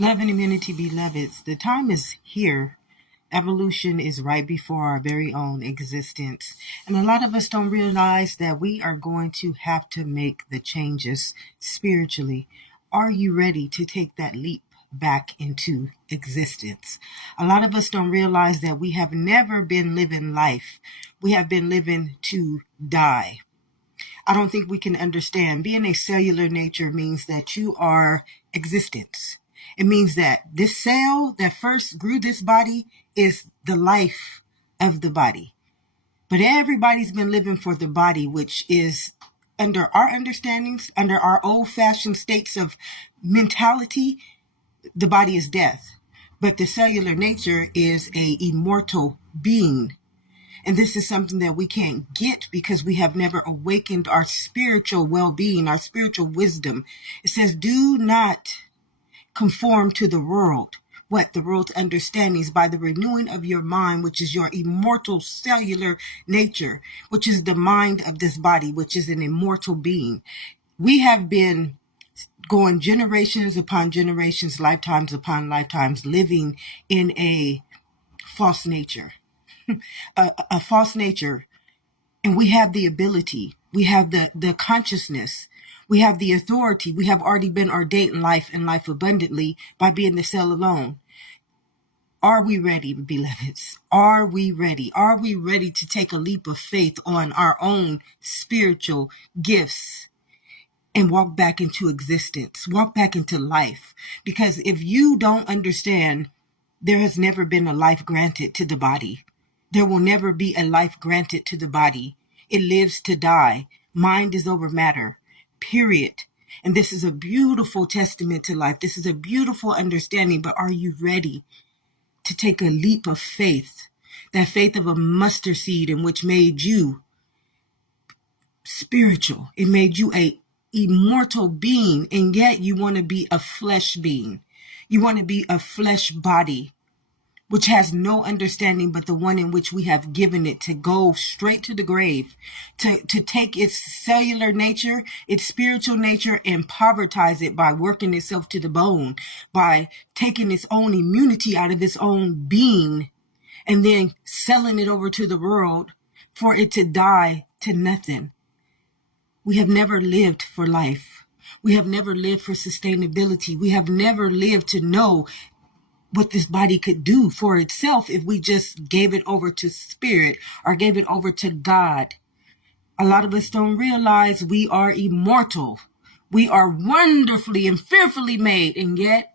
Love and immunity, beloveds. The time is here. Evolution is right before our very own existence. And a lot of us don't realize that we are going to have to make the changes spiritually. Are you ready to take that leap back into existence? A lot of us don't realize that we have never been living life. We have been living to die. I don't think we can understand. Being a cellular nature means that you are existence. It means that this cell that first grew this body is the life of the body. But everybody's been living for the body, which is under our understandings, under our old-fashioned states of mentality, the body is death. But the cellular nature is a immortal being. And this is something that we can't get because we have never awakened our spiritual well-being, our spiritual wisdom. It says, do not conform to the world. What? The world's understandings by the renewing of your mind, which is your immortal cellular nature, which is the mind of this body, which is an immortal being. We have been going generations upon generations, lifetimes upon lifetimes, living in a false nature. a false nature. And we have the ability, we have the consciousness, we have the authority, we have already been ordained in life and life abundantly by being the cell alone. Are we ready, beloveds? Are we ready? Are we ready to take a leap of faith on our own spiritual gifts and walk back into existence, walk back into life? Because if you don't understand, there has never been a life granted to the body. There will never be a life granted to the body. It lives to die. Mind is over matter, period. And this is a beautiful testament to life. This is a beautiful understanding, but are you ready to take a leap of faith? That faith of a mustard seed in which made you spiritual. It made you a immortal being, and yet you want to be a flesh being. You want to be a flesh body, which has no understanding but the one in which we have given it to go straight to the grave, to take its cellular nature, its spiritual nature, and povertize it by working itself to the bone, by taking its own immunity out of its own being, and then selling it over to the world for it to die to nothing. We have never lived for life. We have never lived for sustainability. We have never lived to know what this body could do for itself if we just gave it over to spirit or gave it over to God. A lot of us don't realize we are immortal. We are wonderfully and fearfully made, and yet